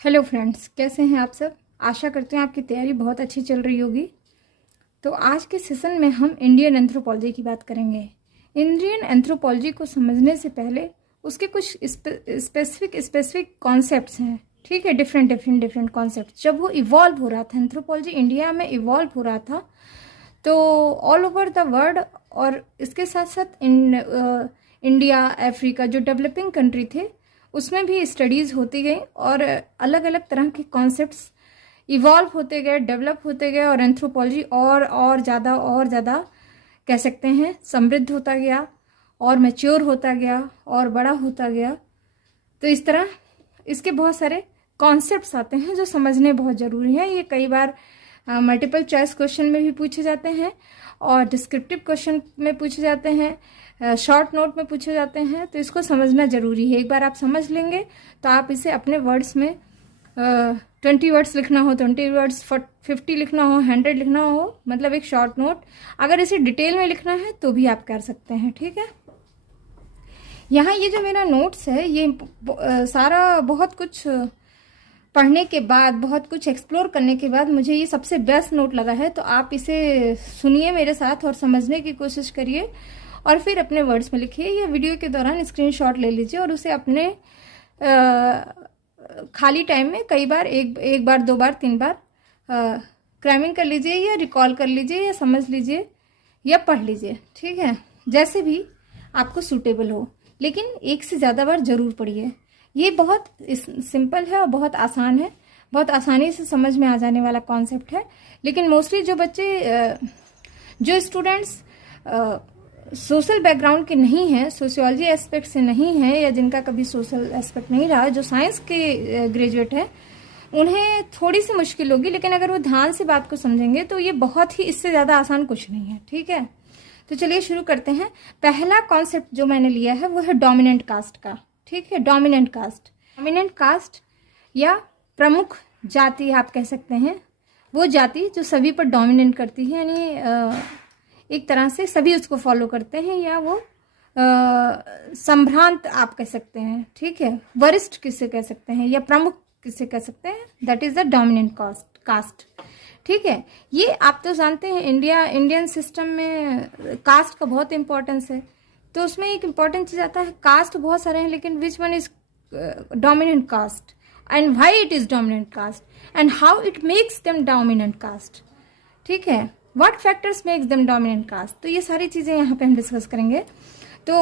Hello friends, कैसे हैं आप सब। आशा करते हैं आपकी तैयारी बहुत अच्छी चल रही होगी। तो आज के सेशन में हम इंडियन एंथ्रोपोलॉजी की बात करेंगे। इंडियन एंथ्रोपोलॉजी को समझने से पहले उसके कुछ स्पेसिफिक कॉन्सेप्ट्स हैं, ठीक है। डिफरेंट कॉन्सेप्ट जब वो इवॉल्व हो रहा था, एंथ्रोपोलॉजी इंडिया में इवॉल्व हो रहा था, तो ऑल ओवर द वर्ल्ड और इसके साथ साथ इंडिया, अफ्रीका जो डेवलपिंग कंट्री थे उसमें भी स्टडीज़ होती गई और अलग अलग तरह के कॉन्सेप्ट्स इवॉल्व होते गए, डेवलप होते गए और एंथ्रोपोलॉजी और ज़्यादा कह सकते हैं समृद्ध होता गया और मैच्योर होता गया और बड़ा होता गया। तो इस तरह इसके बहुत सारे कॉन्सेप्ट्स आते हैं जो समझने बहुत ज़रूरी हैं। ये कई बार मल्टीपल चॉइस क्वेश्चन में भी पूछे जाते हैं और डिस्क्रिप्टिव क्वेश्चन में पूछे जाते हैं, शॉर्ट नोट में पूछे जाते हैं। तो इसको समझना ज़रूरी है। एक बार आप समझ लेंगे तो आप इसे अपने वर्ड्स में 20 वर्ड्स लिखना हो 20 वर्ड्स, 50 लिखना हो 100 लिखना हो, मतलब एक शॉर्ट नोट, अगर इसे डिटेल में लिखना है तो भी आप कर सकते हैं, ठीक है। यहाँ ये जो मेरा नोट्स है ये सारा बहुत कुछ पढ़ने के बाद, बहुत कुछ एक्सप्लोर करने के बाद मुझे ये सबसे बेस्ट नोट लगा है। तो आप इसे सुनिए मेरे साथ और समझने की कोशिश करिए और फिर अपने वर्ड्स में लिखिए या वीडियो के दौरान स्क्रीनशॉट ले लीजिए और उसे अपने खाली टाइम में कई बार, एक बार, 2 बार, 3 बार क्रैमिंग कर लीजिए या रिकॉल कर लीजिए या समझ लीजिए या पढ़ लीजिए, ठीक है, जैसे भी आपको सूटेबल हो। लेकिन एक से ज़्यादा बार ज़रूर पढ़िए। ये बहुत सिंपल है और बहुत आसान है, बहुत आसानी से समझ में आ जाने वाला कॉन्सेप्ट है। लेकिन मोस्टली जो बच्चे, जो स्टूडेंट्स सोशल बैकग्राउंड के नहीं हैं, सोशियोलॉजी एस्पेक्ट से नहीं हैं या जिनका कभी सोशल एस्पेक्ट नहीं रहा, जो साइंस के ग्रेजुएट हैं, उन्हें थोड़ी सी मुश्किल होगी। लेकिन अगर वो ध्यान से बात को समझेंगे तो ये बहुत ही, इससे ज़्यादा आसान कुछ नहीं है, ठीक है। तो चलिए शुरू करते हैं। पहला कॉन्सेप्ट जो मैंने लिया है वो है डोमिनेंट कास्ट का, ठीक है। डोमिनेंट कास्ट या प्रमुख जाति आप कह सकते हैं, वो जाति जो सभी पर डोमिनेट करती है, यानी एक तरह से सभी उसको फॉलो करते हैं, या वो संभ्रांत आप कह सकते हैं, ठीक है। वरिष्ठ किसे कह सकते हैं या प्रमुख किसे कह सकते हैं, that is the dominant cast, ठीक है। ये आप तो जानते हैं इंडियन सिस्टम में कास्ट का बहुत इंपॉर्टेंस है। तो उसमें एक इम्पॉर्टेंट चीज आता है, कास्ट बहुत सारे हैं लेकिन which one is dominant caste and why it is dominant caste and how it makes them dominant caste, ठीक है। What factors makes them dominant caste, तो ये सारी चीजें यहाँ पे हम डिस्कस करेंगे। तो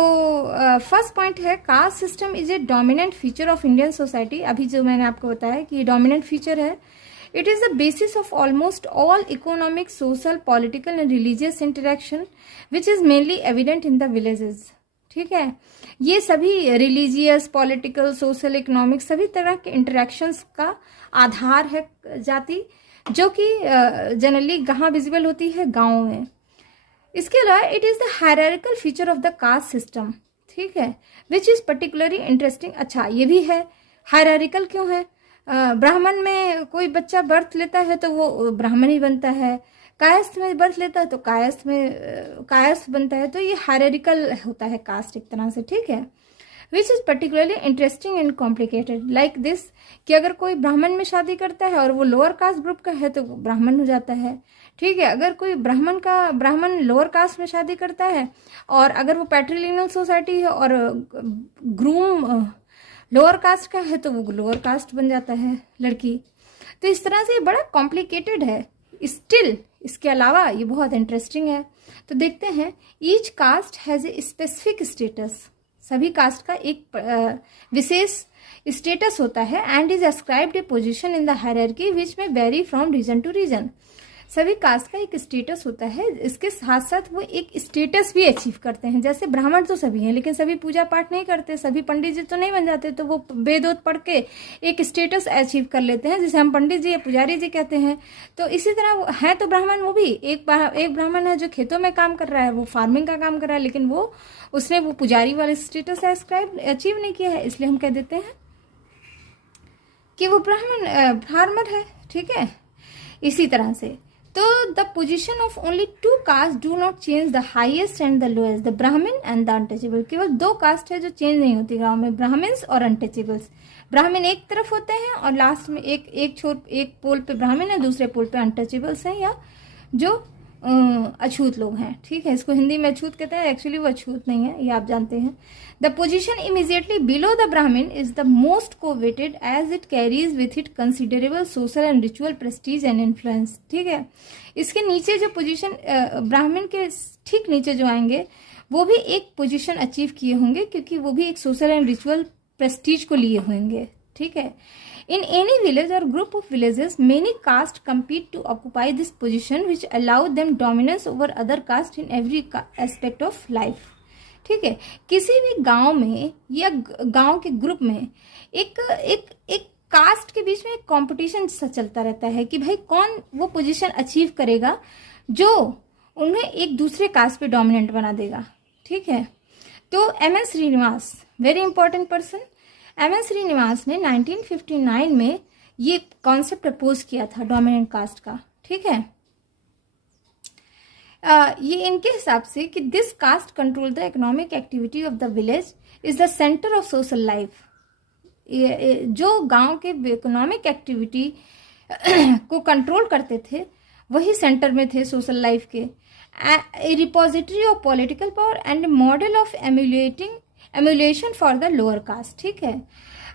फर्स्ट पॉइंट है, caste system is a dominant feature of Indian society. अभी जो मैंने आपको बताया कि ये डोमिनेंट फीचर है। It is the basis of almost all economic, social, political and religious interaction, which is mainly evident in the villages. ठीक है, ये सभी रिलीजियस, पॉलिटिकल, सोशल, इकोनॉमिक सभी तरह के इंटरेक्शंस का आधार है जाति, जो कि जनरली कहाँ विजिबल होती है, गाँव में। इसके अलावा it is the hierarchical feature of the caste system, ठीक है, विच इज़ पर्टिकुलरली इंटरेस्टिंग। अच्छा, ये भी है, हायरार्किकल क्यों है। ब्राह्मण में कोई बच्चा बर्थ लेता है तो वो ब्राह्मण ही बनता है, कायस्थ में बर्थ लेता है तो कायस्थ बनता है। तो ये हायरार्किकल होता है कास्ट एक तरह से, ठीक है। Which is particularly interesting and complicated like this, कि अगर कोई ब्राह्मण में शादी करता है और वो लोअर कास्ट ग्रुप का है तो वो ब्राह्मण हो जाता है, ठीक है। अगर कोई ब्राह्मण लोअर कास्ट में शादी करता है और अगर वो पैट्रिलिनियल सोसाइटी है और ग्रूम लोअर कास्ट का है तो वो लोअर कास्ट बन जाता है लड़की। तो इस तरह से ये बड़ा कॉम्प्लिकेटेड है। स्टिल इसके अलावा ये बहुत इंटरेस्टिंग है। तो देखते हैं, each caste has a specific status, सभी कास्ट का एक विशेष स्टेटस होता है, and is ascribed a position in the hierarchy which में vary from region to region. सभी कास्ट का एक स्टेटस होता है, इसके साथ साथ वो एक स्टेटस भी अचीव करते हैं। जैसे ब्राह्मण तो सभी हैं लेकिन सभी पूजा पाठ नहीं करते, सभी पंडित जी तो नहीं बन जाते, तो वो वेद वोद पढ़ के एक स्टेटस अचीव कर लेते हैं जिसे हम पंडित जी या पुजारी जी कहते हैं। तो इसी तरह है तो ब्राह्मण वो भी एक ब्राह्मण है जो खेतों में काम कर रहा है, वो फार्मिंग का काम कर रहा है, लेकिन उसने वो पुजारी वाले स्टेटस अचीव नहीं किया है, इसलिए हम कह देते हैं कि वो फार्मर है, ठीक है। इसी तरह से तो the position of only 2 caste do not change the highest and the lowest, the Brahmin and the untouchable. केवल 2 कास्ट है जो चेंज नहीं होती गांव में, ब्राह्मण्स और अनटचेबल्स। ब्राह्मण एक तरफ होते हैं और लास्ट में एक पोल पे ब्राह्मण है, दूसरे पोल पे अनटचेबल्स हैं या जो अछूत लोग हैं। ठीक है, इसको हिंदी में अछूत कहते हैं, एक्चुअली वो अछूत नहीं है, ये आप जानते हैं। The position immediately below the Brahmin is the most coveted as it carries with it considerable social and ritual prestige and influence. ठीक है, इसके नीचे जो पोजीशन ब्राह्मण के ठीक नीचे जो आएंगे वो भी एक पोजीशन अचीव किए होंगे, क्योंकि वो भी एक सोशल एंड रिचुअल प्रेस्टीज को लिए होंगे। ठीक है, इन एनी विलेज और group of villages many caste compete to occupy this position which allow them dominance over other caste in every aspect of life. ठीक है, किसी भी गांव में या गांव के ग्रुप में एक एक एक कास्ट के बीच में एक कंपटीशन सा चलता रहता है कि भाई कौन वो पोजीशन अचीव करेगा जो उन्हें एक दूसरे कास्ट पे डोमिनेंट बना देगा। ठीक है, तो M N. Srinivas, very important person, M N. Srinivas ने 1959 में ये कॉन्सेप्ट प्रपोज किया था डोमिनेंट कास्ट का। ठीक है, ये इनके हिसाब से कि this caste control the economic activity of the village is the centre of social life. जो गांव के इकोनॉमिक एक्टिविटी को कंट्रोल करते थे वही सेंटर में थे सोशल लाइफ के। A repository of political power and model of emulation for the lower caste. ठीक है,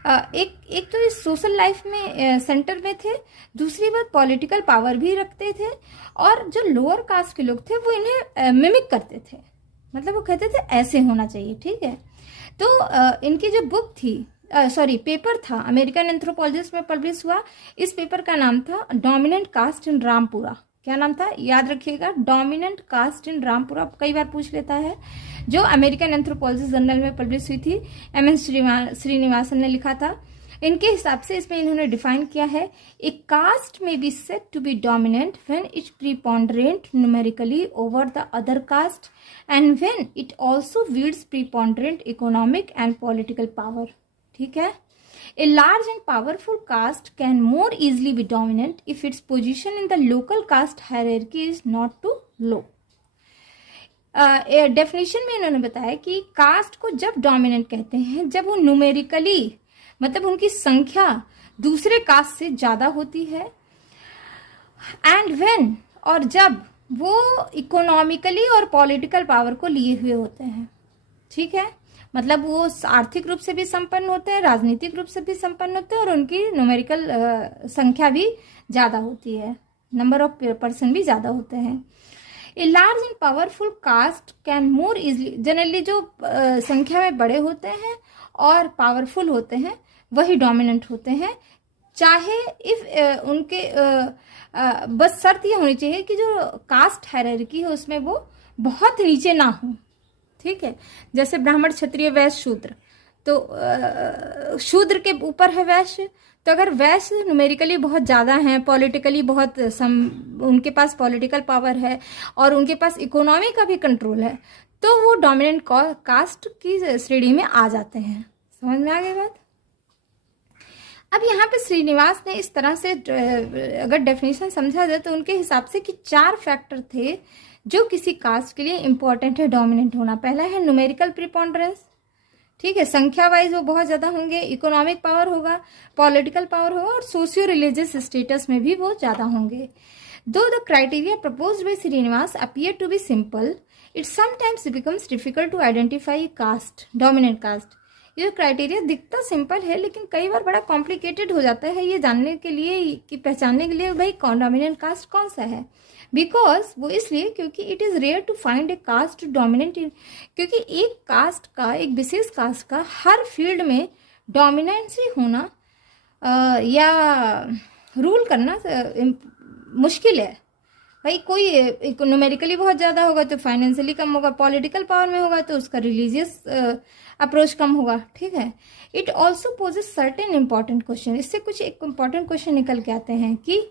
एक तो इस सोशल लाइफ में सेंटर में थे, दूसरी बात पॉलिटिकल पावर भी रखते थे, और जो लोअर कास्ट के लोग थे वो इन्हें मिमिक करते थे, मतलब वो कहते थे ऐसे होना चाहिए। ठीक है, तो इनकी जो बुक थी पेपर था, अमेरिकन एंथ्रोपोलॉजिस्ट में पब्लिश हुआ। इस पेपर का नाम था डोमिनेंट कास्ट इन रामपुरा। क्या नाम था, याद रखिएगा, डोमिनेंट कास्ट इन रामपुरा, कई बार पूछ लेता है। जो अमेरिकन एंथ्रोपोलॉजी जर्नल में पब्लिश हुई थी, एम.एन. श्रीनिवासन ने लिखा था। इनके हिसाब से इसमें इन्होंने डिफाइन किया है, a caste may be said to be dominant when it preponderant numerically over the other caste and when it also wields preponderant economic and political power. ठीक है, a large and powerful caste can more easily be dominant if its position in the local caste hierarchy is not too low. Definition में इन्होंने बताया कि cast को जब dominant कहते हैं जब वो न्यूमेरिकली, मतलब उनकी संख्या दूसरे कास्ट से ज्यादा होती है, एंड व्हेन, और जब वो इकोनॉमिकली और पॉलिटिकल पावर को लिए हुए होते हैं। ठीक है, मतलब वो आर्थिक रूप से भी संपन्न होते हैं, राजनीतिक रूप से भी संपन्न होते हैं, और उनकी न्यूमेरिकल संख्या भी ज्यादा होती है, नंबर ऑफ पर्सन भी ज्यादा होते हैं। A large and powerful caste can more easily, generally जो संख्या में बड़े होते हैं और पावरफुल होते हैं वही डोमिनेंट होते हैं, चाहे इफ उनके बस शर्त ये होनी चाहिए कि जो कास्ट हायरार्की है उसमें वो बहुत नीचे ना हो। ठीक है, जैसे ब्राह्मण, क्षत्रिय, वैश्य, शूद्र, तो शूद्र के ऊपर है वैश्य, तो अगर वैश्य न्यूमेरिकली बहुत ज़्यादा हैं, पॉलिटिकली बहुत उनके पास पॉलिटिकल पावर है और उनके पास इकोनॉमी का भी कंट्रोल है, तो वो डोमिनेंट कास्ट की श्रेणी में आ जाते हैं। समझ में आ गई बात। अब यहाँ पे श्रीनिवास ने इस तरह से अगर डेफिनेशन समझा जाए तो उनके हिसाब से कि 4 फैक्टर थे जो किसी कास्ट के लिए इंपॉर्टेंट है डोमिनेंट होना। पहला है न्यूमेरिकल प्रीपोंडरेंस। ठीक है, संख्या वाइज वो बहुत ज्यादा होंगे, इकोनॉमिक पावर होगा, पॉलिटिकल पावर होगा, और सोशियो रिलीजियस स्टेटस में भी वो ज्यादा होंगे। Though the criteria proposed by Srinivas appear to be simple, it sometimes becomes difficult to identify caste, dominant caste. ये क्राइटेरिया दिखता सिंपल है लेकिन कई बार बड़ा कॉम्प्लिकेटेड हो जाता है ये जानने के लिए कि पहचानने के लिए भाई कौन डोमिनेंट कास्ट कौन सा है। बिकॉज वो इसलिए क्योंकि it is rare to find a caste dominant in, क्योंकि एक कास्ट का, एक विशेष कास्ट का हर फील्ड में डोमिनेंसी होना या रूल करना मुश्किल है। भाई कोई न्यूमेरिकली बहुत ज़्यादा होगा तो फाइनेंशियली कम होगा, पॉलिटिकल पावर में होगा तो उसका रिलीजियस अप्रोच कम होगा। ठीक है, it also poses certain important question. इससे कुछ एक इंपॉर्टेंट क्वेश्चन निकल के आते हैं कि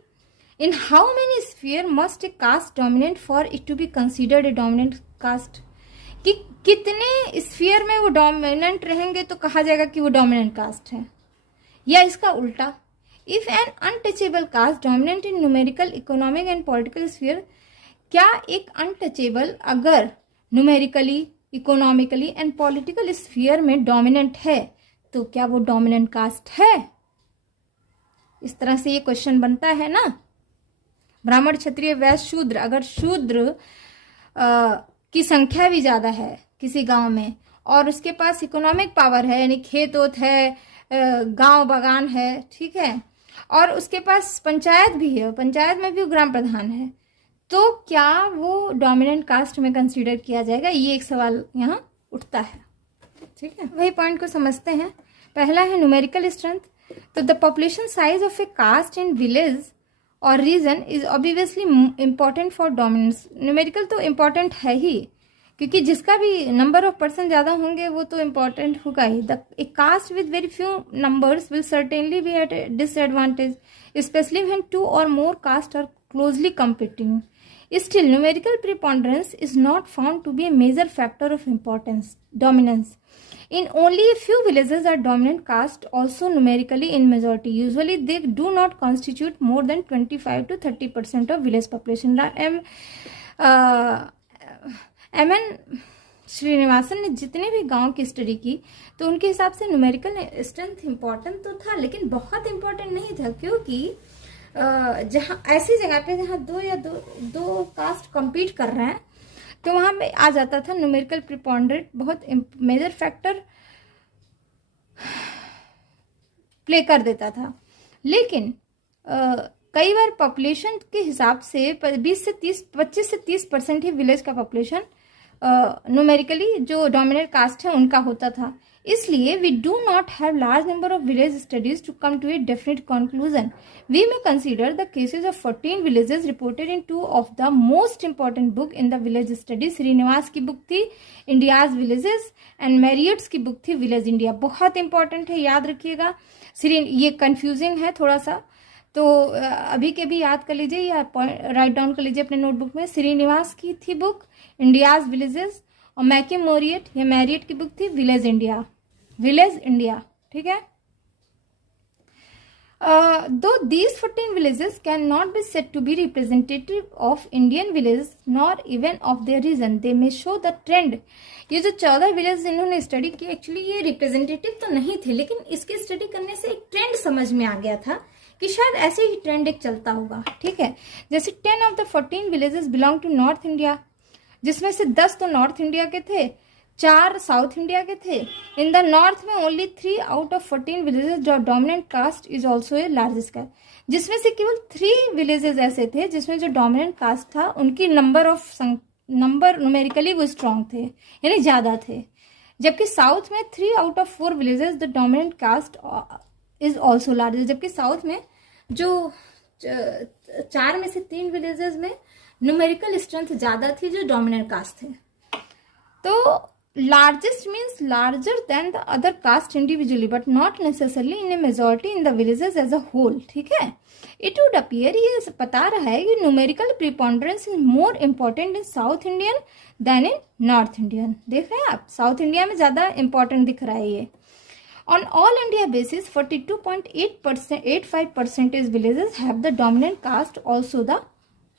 in how many sphere must a caste dominant for it to be considered a dominant caste, कि कितने स्फीयर में वो डोमिनेंट रहेंगे तो कहा जाएगा कि वो डोमिनेंट कास्ट है, या इसका उल्टा, if an untouchable caste dominant in numerical, economic and political sphere, क्या एक अनटचेबल अगर numerically, economically and political sphere में डोमिनेंट है तो क्या वो डोमिनेंट कास्ट है? इस तरह से ये क्वेश्चन बनता है ना। ब्राह्मण, क्षत्रिय, वैश्य, शूद्र, अगर शूद्र की संख्या भी ज्यादा है किसी गांव में और उसके पास इकोनॉमिक पावर है, यानी खेत ओत है, गांव बागान है, ठीक है, और उसके पास पंचायत भी है, पंचायत में भी ग्राम प्रधान है, तो क्या वो डोमिनेंट कास्ट में कंसीडर किया जाएगा? ये एक सवाल यहाँ उठता है, ठीक है। वही पॉइंट को समझते हैं। पहला है न्यूमेरिकल स्ट्रेंथ। तो the population size of a caste in village और region is obviously important for dominance. Numerical तो इम्पॉर्टेंट है ही, क्योंकि जिसका भी नंबर ऑफ पर्सन ज्यादा होंगे वो तो इम्पॉर्टेंट होगा ही। The a caste with very few numbers will certainly be at a disadvantage, specially when two और more caste are closely competing. Still, numerical preponderance is not found to be a major factor of dominance. In only a few villages are dominant caste also numerically in majority. Usually, they do not constitute more than 25 to 30% of village population. M.N. Srinivasan ने जितने भी गांव की study की तो उनके हिसाब से न्यूमेरिकल स्ट्रेंथ इम्पोर्टेंट तो था, लेकिन बहुत इम्पोर्टेंट नहीं था, क्योंकि जहां ऐसी जगह पे जहां दो कास्ट compete कर रहे हैं तो वहां पे आ जाता था न्यूमेरिकल प्रिपॉन्डरेट बहुत मेजर फैक्टर प्ले कर देता था। लेकिन कई बार पॉपुलेशन के हिसाब से 25 से 30% ही विलेज का पॉपुलेशन न्यूमेरिकली जो डोमिनेंट कास्ट है उनका होता था। इसलिए we do not have large number of village studies to come to a definite conclusion. We may consider the cases of 14 villages reported in two of the most important book in the village studies. Srinivas की book थी India's Villages and Marriott's की book थी Village India। बहुत important है, याद रखिएगा। ये confusing है थोड़ा सा, तो अभी के भी याद कर लीजिए या राइट डाउन कर लीजिए अपने नोटबुक में। श्रीनिवास की थी बुक India's Villages और मैकी मोरियट या मैरियट की बुक थी विलेज इंडिया, ठीक है। Though these 14 villages can not be said to be representative of Indian village nor even of their region, they may show the trend. ये जो 14 विलेज इन्होंने study की, एक्चुअली ये रिप्रेजेंटेटिव तो नहीं थे, लेकिन इसकी स्टडी करने से एक ट्रेंड समझ में आ गया था कि शायद ऐसे ही ट्रेंड एक चलता होगा, ठीक है। जैसे 10 of the 14 villages belong to north India, जिसमें से 10 तो नॉर्थ इंडिया के थे, 4 साउथ इंडिया के थे। इन द नॉर्थ में ओनली 3 आउट ऑफ 14 विलेजेस जो dominant caste is also a largest caste, जिसमें से केवल 3 विलेजेस ऐसे थे जिसमें जो डोमिनेंट कास्ट था उनकी नंबर न्यूमेरिकली वो स्ट्रांग थे, यानी ज्यादा थे। जबकि साउथ में 3 out of 4 villages the dominant caste is also largest, जबकि साउथ में जो 4 में से 3 विलेजेस में न्यूमेरिकल स्ट्रेंथ ज्यादा थी जो डोमिनेंट कास्ट थे। तो largest means larger than the other caste individually but not necessarily in a majority in the villages as a whole, ठीक है। इट वुड अपीयर, ये बता रहा है कि numerical preponderance is more important in South Indian than in North Indian. देख रहे हैं आप, साउथ इंडिया में ज्यादा इंपॉर्टेंट दिख रहा है ये। On all India basis, 42.85% villages have the dominant caste, also the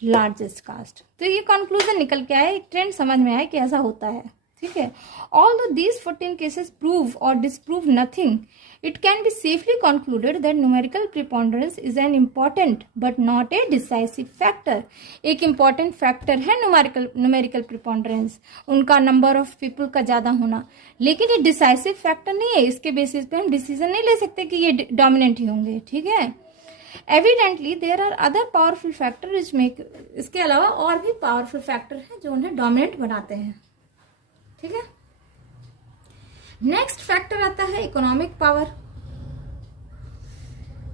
largest caste. तो ये कंक्लूजन निकल के आया, एक ट्रेंड समझ में आया कि ऐसा होता है, ठीक है। Although these 14 cases prove or disprove nothing, it can be safely concluded that numerical preponderance is an important but not a decisive factor. एक important factor है numerical preponderance, उनका number of people का ज्यादा होना, लेकिन ये decisive factor नहीं है। इसके बेसिस पे हम डिसीजन नहीं ले सकते कि ये डोमिनेंट ही होंगे, ठीक है। Evidently there are other powerful factors which make, इसके अलावा और भी पावरफुल फैक्टर हैं जो उन्हें डोमिनेंट बनाते हैं, ठीक है। नेक्स्ट फैक्टर आता है economic power.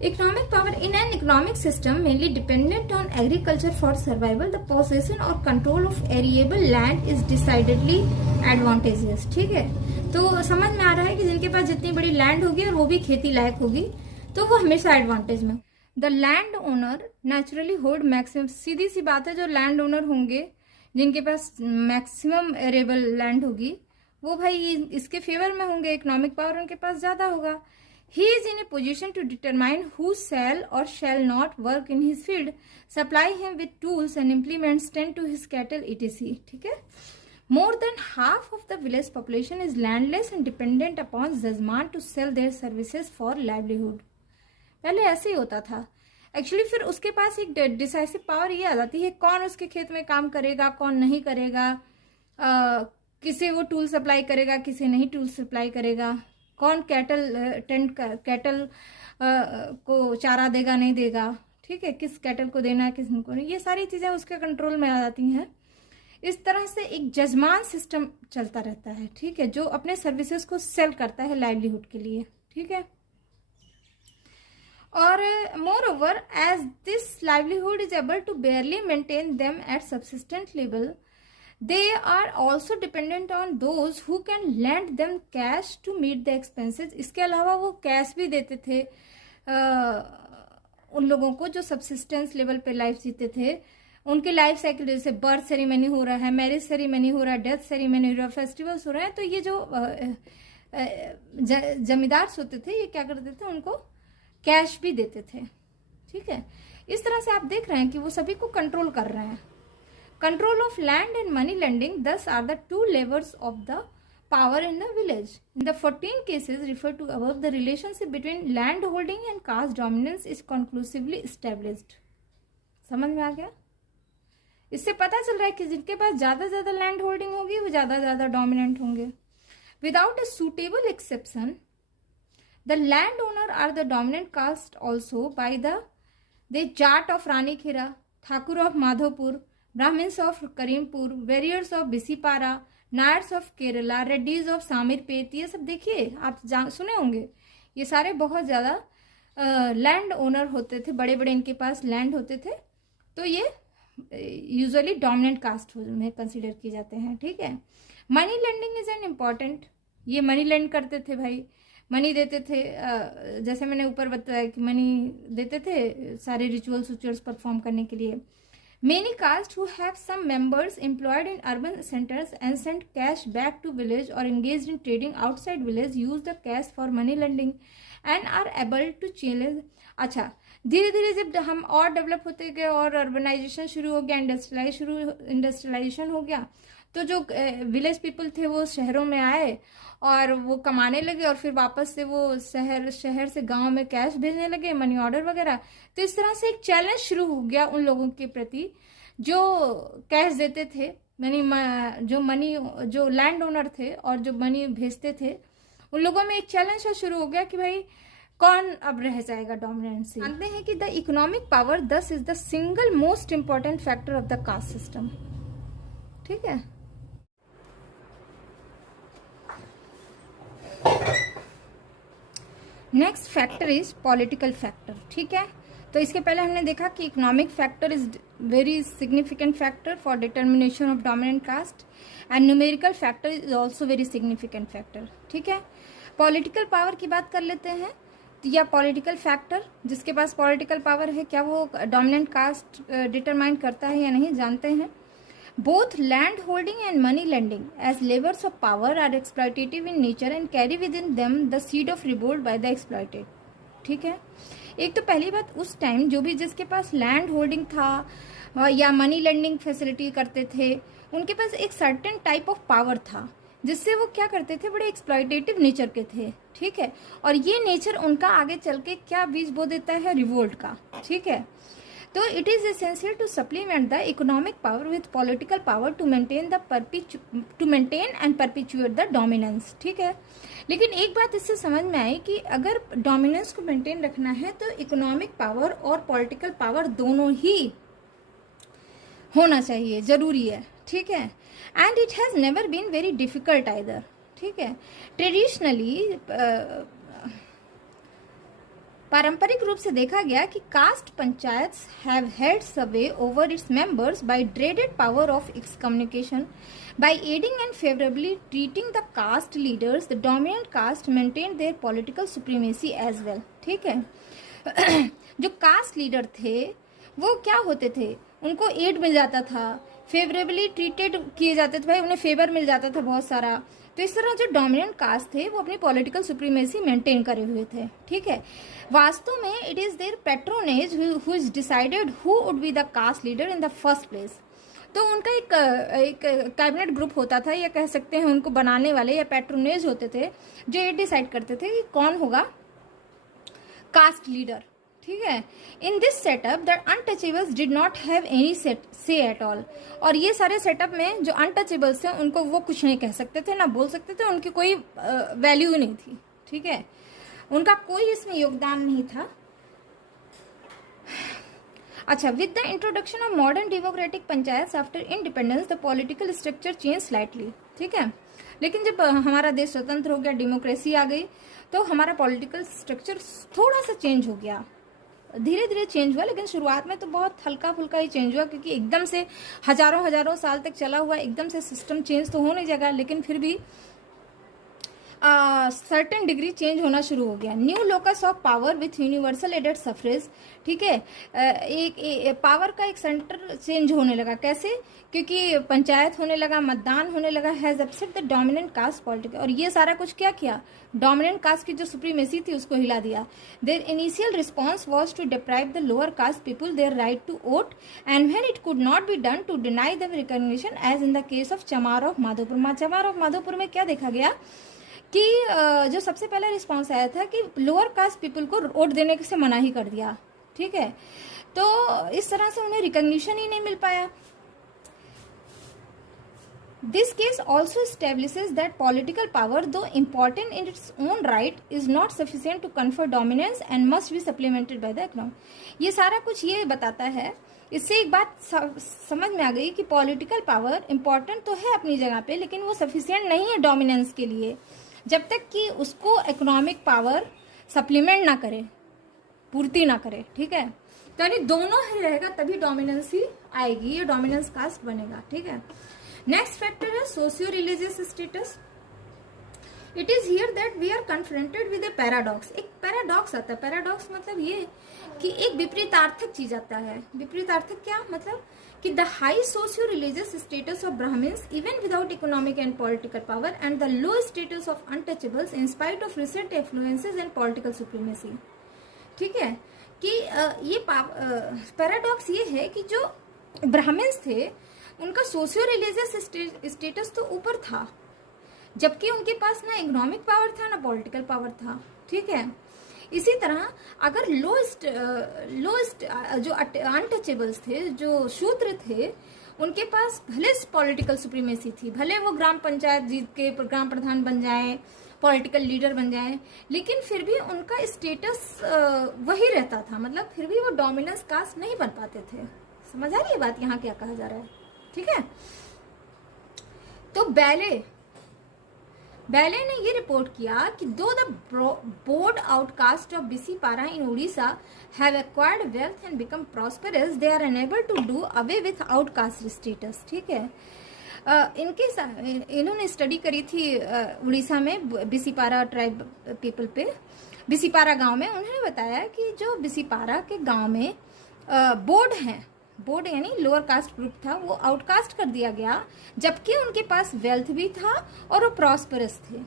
Economic power in an economic system mainly dependent on agriculture for survival, the possession और control of arable land is decidedly advantageous, ठीक है। तो समझ में आ रहा है कि जिनके पास जितनी बड़ी लैंड होगी और वो भी खेती लायक होगी तो वो हमेशा एडवांटेज में। The land owner naturally hold maximum, सीधी सी बात है, जो लैंड ओनर होंगे जिनके पास मैक्सिमम एरेबल लैंड होगी वो भाई इसके फेवर में होंगे, इकोनॉमिक पावर उनके पास ज्यादा होगा। He is in a position to determine who shall और shall not work in his field, supply him with tools and implements, tend to his cattle, etc, ठीक है। More than half of the village population is landless and dependent upon जजमान to sell their services for livelihood. पहले ऐसे ही होता था actually. फिर उसके पास एक डिसाइसिव पावर ये आ जाती है, कौन उसके खेत में काम करेगा, कौन नहीं करेगा, किसे वो टूल सप्लाई करेगा, किसे नहीं टूल सप्लाई करेगा, कौन कैटल को चारा देगा नहीं देगा, ठीक है, किस कैटल को देना है किस को नहीं, ये सारी चीज़ें उसके कंट्रोल में आ जाती हैं। इस तरह से एक जजमान सिस्टम चलता रहता है, ठीक है, जो अपने सर्विसेज को सेल करता है लाइवलीहुड के लिए, ठीक है। और moreover as this livelihood is able to barely maintain them at subsistent level, they are also dependent on those who can lend them cash to meet the expenses. इसके अलावा वो कैश भी देते थे उन लोगों को जो सब्सिस्टेंस लेवल पे लाइफ जीते थे। उनके लाइफ साइकिल जैसे बर्थ सेरेमनी हो रहा है, मैरिज सेरेमनी हो रहा है, डेथ सेरेमनी हो रहा है, फेस्टिवल्स हो रहे हैं, तो ये जो जमींदार होते थे ये क्या करते थे, उनको कैश भी देते थे, ठीक है। इस तरह से आप देख रहे हैं कि वो सभी को कंट्रोल कर रहे हैं। Control of land and money lending thus are the two levers of the power in the village. In the 14 cases referred to above, the relationship between land holding and caste dominance is conclusively established. समझ में आ गया? इससे पता चल रहा है कि जिनके पास ज्यादा लैंड होल्डिंग होगी वो ज्यादा डोमिनेंट होंगे। Without a suitable exception, the landowner are the dominant caste also by the Jat of Ranikhera, Thakur of Madhopur, Brahmins of Karimpur, Warriors of Bisipara, Nayars of Kerala, Reddys of Samirpet, ये सब देखिए आप सुने होंगे। ये सारे बहुत ज़्यादा लैंड ओनर होते थे, बड़े बड़े इनके पास लैंड होते थे, तो ये यूजुअली डोमिनेंट कास्ट में कंसिडर किए जाते हैं, ठीक है। Money lending is an important, ये मनी लेंड करते थे भाई, मनी देते थे, जैसे मैंने ऊपर बताया कि मनी देते थे सारे रिचुअल्स परफॉर्म करने के लिए। Many castes who have some members employed in urban centers and sent cash back to village or engaged in trading outside village use the cash for money lending and are able to challenge. अच्छा, धीरे धीरे जब हम और develop होते गए और urbanisation शुरू हो गया, इंडस्ट्रियलाइजेशन हो गया, तो जो विलेज पीपल थे वो शहरों में आए और वो कमाने लगे और फिर वापस से वो शहर से गांव में कैश भेजने लगे, मनी ऑर्डर वगैरह। तो इस तरह से एक चैलेंज शुरू हो गया उन लोगों के प्रति जो कैश देते थे, जो लैंड ओनर थे और जो मनी भेजते थे, उन लोगों में एक चैलेंज शुरू हो गया कि भाई कौन अब रह जाएगा डोमिनेंसी। मानते हैं कि द इकोनॉमिक पावर दस is the single most important factor of the caste system, ठीक है। Next factor is political factor, ठीक है। तो इसके पहले हमने देखा कि economic factor is very significant factor for determination of dominant cast and numerical factor is also very significant factor, ठीक है। पॉलिटिकल पावर की बात कर लेते हैं, या पॉलिटिकल फैक्टर, जिसके पास पॉलिटिकल पावर है, क्या वो डोमिनेंट कास्ट डिटरमाइन करता है या नहीं, जानते हैं। Both land holding and money lending as levers of power are exploitative in nature and carry within them the seed of revolt by the exploited, ठीक है। एक तो पहली बात, उस टाइम जो भी जिसके पास लैंड होल्डिंग था या मनी लेंडिंग फैसिलिटी करते थे, उनके पास एक सर्टेन टाइप ऑफ पावर था जिससे वो क्या करते थे, बड़े एक्सप्लॉइटेटिव नेचर के थे, ठीक है। और ये नेचर उनका आगे चल के क्या बीज बो देता है, रिवोल्ट का, ठीक है। तो it is essential to supplement the economic power with political power to maintain and perpetuate the dominance, ठीक है। लेकिन एक बात इससे समझ में आई कि अगर डोमिनेंस को मेंटेन रखना है तो इकोनॉमिक पावर और पॉलिटिकल पावर दोनों ही होना चाहिए, जरूरी है, ठीक है। And it has never been very difficult either, ठीक है। ट्रेडिशनली पारंपरिक रूप से देखा गया कि caste panchayats have held sway over its members by dreaded power of excommunication by aiding and favourably treating the caste leaders the dominant caste maintain their political supremacy as well, ठीक है। जो कास्ट लीडर थे वो क्या होते थे, उनको add मिल जाता था, फेवरेबली ट्रीटेड किए जाते थे, भाई उन्हें फेवर मिल जाता था बहुत सारा। तो इस तरह जो डोमिनेंट कास्ट थे वो अपनी पॉलिटिकल सुप्रीमेसी मेंटेन करे हुए थे, ठीक है। वास्तव में it is their patronage who is decided who would be the caste leader in the first place. तो उनका एक कैबिनेट ग्रुप होता था, या कह सकते हैं उनको बनाने वाले या पैट्रोनेज होते थे, जो ये डिसाइड करते थे कि कौन होगा कास्ट लीडर। ठीक है, in this setup the untouchables did not have any say at all. और ये सारे सेटअप में जो अनटचेबल्स थे उनको वो कुछ नहीं कह सकते थे, ना बोल सकते थे, उनकी कोई वैल्यू नहीं थी। ठीक है, उनका कोई इसमें योगदान नहीं था। अच्छा, with the introduction of modern democratic panchayat after independence the political structure change slightly. ठीक है, लेकिन जब हमारा देश स्वतंत्र हो गया, डेमोक्रेसी आ गई, तो हमारा पॉलिटिकल स्ट्रक्चर थोड़ा सा चेंज हो गया, धीरे धीरे चेंज हुआ, लेकिन शुरुआत में तो बहुत हल्का फुल्का ही चेंज हुआ, क्योंकि एकदम से हजारों साल तक चला हुआ एकदम से सिस्टम चेंज तो हो नहीं जाएगा, लेकिन फिर भी सर्टेन डिग्री चेंज होना शुरू हो गया। New locus of power with universal aided suffrage. ठीक है, एक पावर का एक सेंटर चेंज होने लगा। कैसे? क्योंकि पंचायत होने लगा, मतदान होने लगा। Has upset the dominant caste politics. और ये सारा कुछ क्या किया? डोमिनेंट कास्ट की जो सुप्रीमेसी थी उसको हिला दिया। Their initial response was to deprive the lower caste people their right to vote, and when it could not be done to deny them recognition, as in the case of Chamar of Madhopur. Chamar of Madhopur में क्या देखा गया कि जो सबसे पहला response आया था कि लोअर कास्ट पीपल को वोट देने से मना ही कर दिया। ठीक है, तो इस तरह से उन्हें रिकॉग्निशन ही नहीं मिल पाया। This case also establishes that political power, though important in its own right, is not sufficient to confer dominance and must be supplemented by the economy. ये सारा कुछ ये बताता है, इससे एक बात समझ में आ गई कि पॉलिटिकल पावर इंपॉर्टेंट तो है अपनी जगह पे, लेकिन वो सफिशिएंट नहीं है डोमिनेंस के लिए, जब तक कि उसको इकोनॉमिक पावर सप्लीमेंट ना करे, पूर्ति ना करे। ठीक है, तो यानी दोनों ही रहेगा तभी डोमिनेंस ही आएगी, ये डोमिनेंस कास्ट बनेगा। ठीक है, नेक्स्ट फैक्टर है socio religious status. It is here that we are confronted with a paradox. एक पैराडॉक्स आता है। पैराडॉक्स मतलब ये कि एक विपरीतार्थक चीज आता है। विपरीतार्थक क्या मतलब? कि the high socio religious status of Brahmins even without economic and political power, and the low status of untouchables in spite of recent influences and political supremacy. ठीक है, कि ये पैराडॉक्स ये है कि जो ब्राह्मण्स थे उनका सोशियो रिलीजियस स्टेटस तो ऊपर था, जबकि उनके पास ना इकोनॉमिक पावर था ना पॉलिटिकल पावर था। ठीक है, इसी तरह अगर लोएस्ट जो अनटचेबल्स थे, जो शूद्र थे, उनके पास भले पॉलिटिकल सुप्रीमेसी थी, भले वो ग्राम पंचायत जीत के ग्राम प्रधान बन जाए, पॉलिटिकल लीडर बन जाए, लेकिन फिर भी उनका स्टेटस वही रहता था। मतलब फिर भी वो डोमिनेंस कास्ट नहीं बन पाते थे। समझ आ रही है बात यहाँ क्या कहा जा रहा है? ठीक है, तो बैले ने ये रिपोर्ट किया कि though the Boad outcaste of Bisipara in Orissa have acquired wealth and become prosperous, they are unable to do away with outcaste status. ठीक है, इन्होंने स्टडी करी थी उड़ीसा में बिसीपारा ट्राइब पीपल पे, बिसीपारा गांव में। उन्होंने बताया कि जो बिसीपारा के गांव में बोर्ड हैं, बोर्ड यानी लोअर कास्ट ग्रुप था, वो आउटकास्ट कर दिया गया, जबकि उनके पास वेल्थ भी था और वो प्रॉस्परस थे।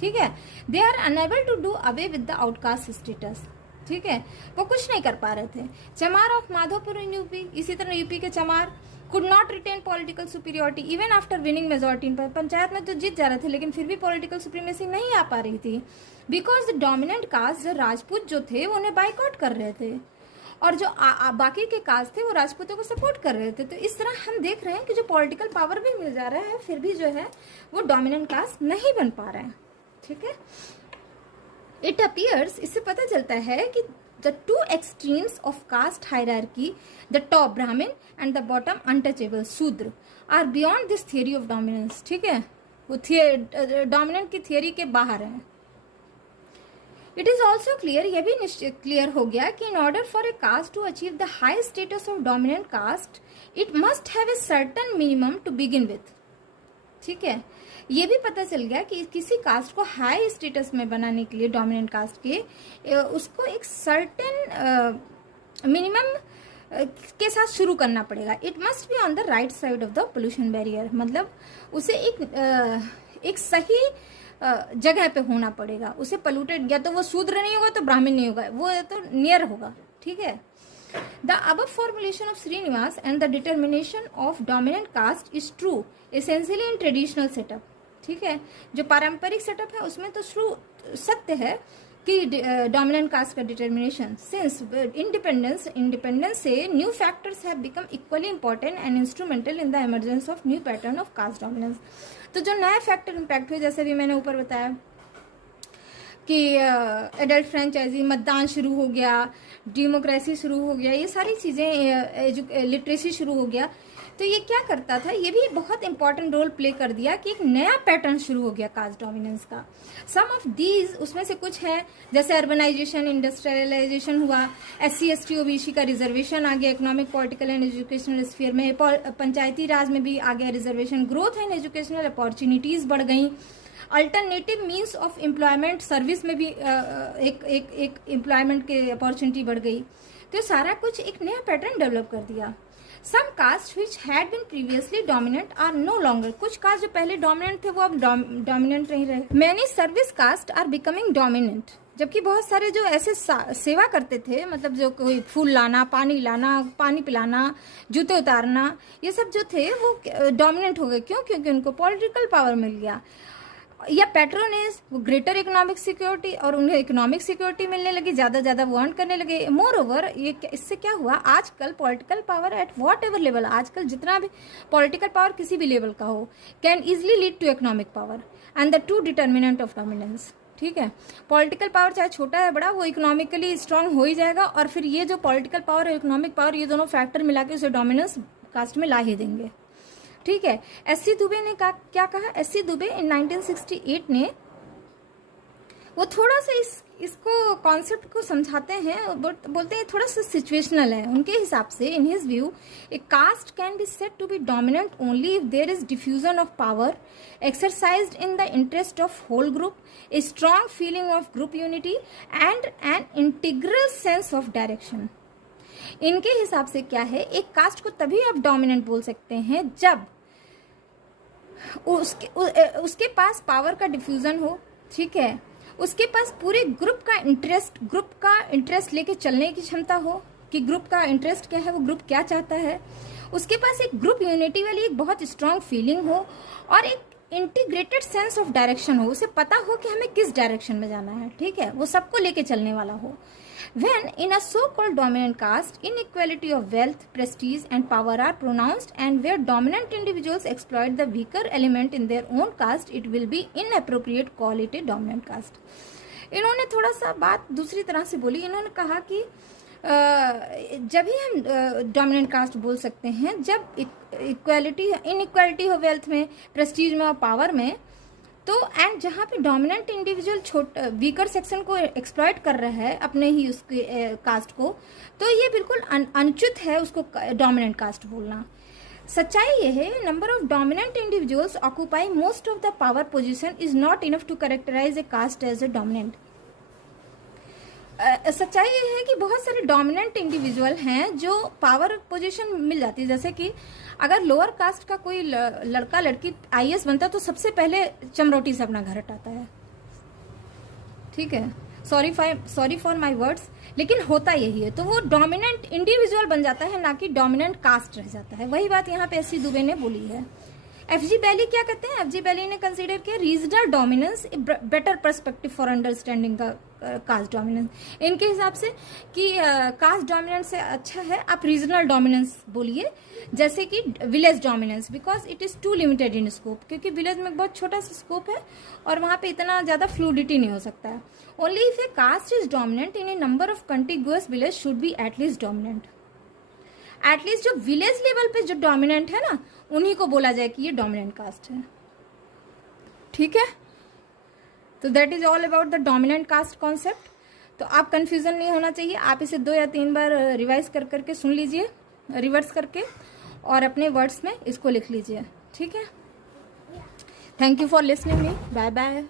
ठीक है, they are unable to do away with the outcaste status. ठीक है, वो कुछ नहीं कर पा रहे थे। चमार ऑफ माधोपुर इन यूपी, इसी तरह यूपी के Chamar could not retain political superiority even after winning majority. Panchayat में तो जीत जा रहे थे, लेकिन फिर भी पॉलिटिकल सुप्रीमेसी नहीं आ पा रही थी, बिकॉज द डोमिनेंट कास्ट, जो राजपूत जो थे, वो उन्हें बाइकआउट कर रहे थे, और जो बाकी के कास्ट थे वो राजपूतों को सपोर्ट कर रहे थे। तो इस तरह हम देख रहे हैं कि जो पॉलिटिकल पावर भी मिल जा रहा है, फिर भी जो है वो डोमिनेंट कास्ट नहीं बन पा रहा है। ठीक है, इट अपीयर्स, इससे पता चलता है कि the two extremes of caste hierarchy, the top Brahmin and the bottom untouchable Shudra, are beyond this theory of dominance. ठीक है, वो डोमिनेंट की थियरी के बाहर है। इट इज ऑल्सो क्लियर, यह भी क्लियर हो गया कि in order for a caste to achieve the high status of dominant caste, it must have a certain minimum to begin with. ठीक है, ये भी पता चल गया कि किसी कास्ट को हाई स्टेटस में बनाने के लिए, डोमिनेंट कास्ट के, उसको एक सर्टेन मिनिमम के साथ शुरू करना पड़ेगा। It must be on the right side of the pollution barrier, मतलब उसे एक सही जगह पे होना पड़ेगा। उसे पोल्यूटेड, या तो वो शूद्र नहीं होगा तो ब्राह्मण नहीं होगा, वो तो नियर होगा। ठीक है, The above formulation of Srinivas and the determination of dominant caste is true essentially in traditional setup. ठीक है, जो पारंपरिक सेटअप है उसमें तो सत्य है कि डोमिनेंट कास्ट का डिटर्मिनेशन सिंस इंडिपेंडेंस से new factors have become equally important and instrumental in the emergence of new pattern of caste dominance. तो जो नए फैक्टर इम्पैक्ट हुए, जैसे भी मैंने ऊपर बताया कि एडल्ट फ्रेंचाइजी, मतदान शुरू हो गया, डेमोक्रेसी शुरू हो गया, ये सारी चीज़ें, लिटरेसी शुरू हो गया, तो ये क्या करता था, ये भी बहुत इंपॉर्टेंट रोल प्ले कर दिया कि एक नया पैटर्न शुरू हो गया कास्ट डोमिनेंस का। सम ऑफ दीज, उसमें से कुछ है, जैसे अर्बनाइजेशन, इंडस्ट्रियलाइजेशन हुआ, SC ST OBC का रिजर्वेशन आ गया economic, political and educational sphere में, पंचायती राज में भी आ गया reservation, growth and educational opportunities बढ़ गई, alternative means of employment, service में भी एक एम्प्लॉयमेंट के अपॉर्चुनिटी बढ़ गई। तो सारा कुछ एक नया पैटर्न डेवलप कर दिया। Some caste which had been previously dominant are no longer, कुछ कास्ट जो पहले डोमिनेंट थे वो अब डोमिनेंट नहीं रहे। Many service caste are becoming dominant, जबकि बहुत सारे जो ऐसे सेवा करते थे, मतलब जो कोई फूल लाना, पानी पिलाना, जूते उतारना, ये सब जो थे वो डोमिनेंट हो गए। क्यों? क्योंकि उनको पॉलिटिकल पावर मिल गया या पैट्रोनेज, वो ग्रेटर इकोनॉमिक सिक्योरिटी, और उन्हें इकोनॉमिक सिक्योरिटी मिलने लगी, ज़्यादा वो अर्न करने लगे। मोर ओवर, ये इससे क्या हुआ, आजकल political power at whatever level, आजकल जितना भी पॉलिटिकल पावर किसी भी लेवल का हो, can easily lead to economic power and the two determinant of dominance. ठीक है, पॉलिटिकल पावर चाहे छोटा है बड़ा, वो इकोनॉमिकली स्ट्रांग हो ही जाएगा, और फिर ये जो पॉलिटिकल पावर और इकोनॉमिक पावर, ये दोनों फैक्टर मिला के उसे डोमिनेंस कास्ट में ला ही देंगे। ठीक है, SC दुबे ने क्या कहा, SC दुबे इन 1968 ने, वो थोड़ा सा इसको कॉन्सेप्ट को समझाते हैं, बोलते हैं थोड़ा सा सिचुएशनल है। उनके हिसाब से, in his view, a caste can be said to be dominant only if there is diffusion of power exercised in the interest of whole group, a strong feeling of group unity and an integral sense of direction. इनके हिसाब से क्या है, एक cast को तभी आप dominant बोल सकते हैं जब उसके पास पावर का डिफ्यूजन हो। ठीक है, उसके पास पूरे ग्रुप का इंटरेस्ट लेके चलने की क्षमता हो कि ग्रुप का इंटरेस्ट क्या है, वो ग्रुप क्या चाहता है, उसके पास एक ग्रुप यूनिटी वाली एक बहुत स्ट्रांग फीलिंग हो, और एक इंटीग्रेटेड सेंस ऑफ डायरेक्शन हो, उसे पता हो कि हमें किस डायरेक्शन में जाना है। ठीक है, वो सबको लेके चलने वाला हो। When in a so-called dominant caste, inequality of wealth, prestige and power are pronounced, and where dominant individuals exploit the weaker element in their own caste, it will be inappropriate call it a dominant caste. इन्होंने थोड़ा सा बात दूसरी तरह से बोली। इन्होंने कहा कि जब ही हम डोमिनेंट कास्ट बोल सकते हैं जब इनइक्वालिटी हो वेल्थ में, प्रेस्टीज में और पावर में, तो एंड जहाँ पे डोमिनेंट इंडिविजुअल वीकर सेक्शन को एक्सप्लॉइट कर रहा है अपने ही उसके कास्ट को, तो ये बिल्कुल अनुचित है उसको डोमिनेंट कास्ट बोलना। सच्चाई ये है, number of dominant individuals occupy most of the power position is not enough to characterise a caste as a dominant. सच्चाई ये है कि बहुत सारे डोमिनेंट इंडिविजुअल हैं जो पावर पोजीशन मिल जाती है। जैसे कि अगर लोअर कास्ट का कोई लड़का लड़की IAS बनता है तो सबसे पहले चमरोटी से अपना घर हटाता है। ठीक है, सॉरी फॉर माय वर्ड्स, लेकिन होता यही है। तो वो डोमिनेंट इंडिविजुअल बन जाता है, ना कि डोमिनेंट कास्ट रह जाता है। वही बात यहाँ पे SC दुबे ने बोली है। FG बैली क्या कहते हैं, FG बैली ने कंसीडर किया regional dominance better perspective for understanding the caste dominance. इनके हिसाब से कि कास्ट डोमिनेंस से अच्छा है आप रीजनल डोमिनेंस बोलिए, जैसे कि village dominance, because it is too limited in scope, क्योंकि विलेज में बहुत छोटा सा स्कोप है और वहाँ पे इतना ज़्यादा फ्लूडिटी नहीं हो सकता है। Only if a caste is dominant in a number of contiguous village should be at least dominant. At least जो विलेज लेवल पे जो डोमिनेंट है ना, उन्हीं को बोला जाए कि ये डोमिनेंट कास्ट है। ठीक है, तो that is all about the dominant cast concept. तो आप कंफ्यूजन नहीं होना चाहिए, आप इसे 2 या 3 बार रिवाइज कर करके सुन लीजिए, रिवर्स करके, और अपने वर्ड्स में इसको लिख लीजिए। ठीक है, thank you for listening me, bye bye.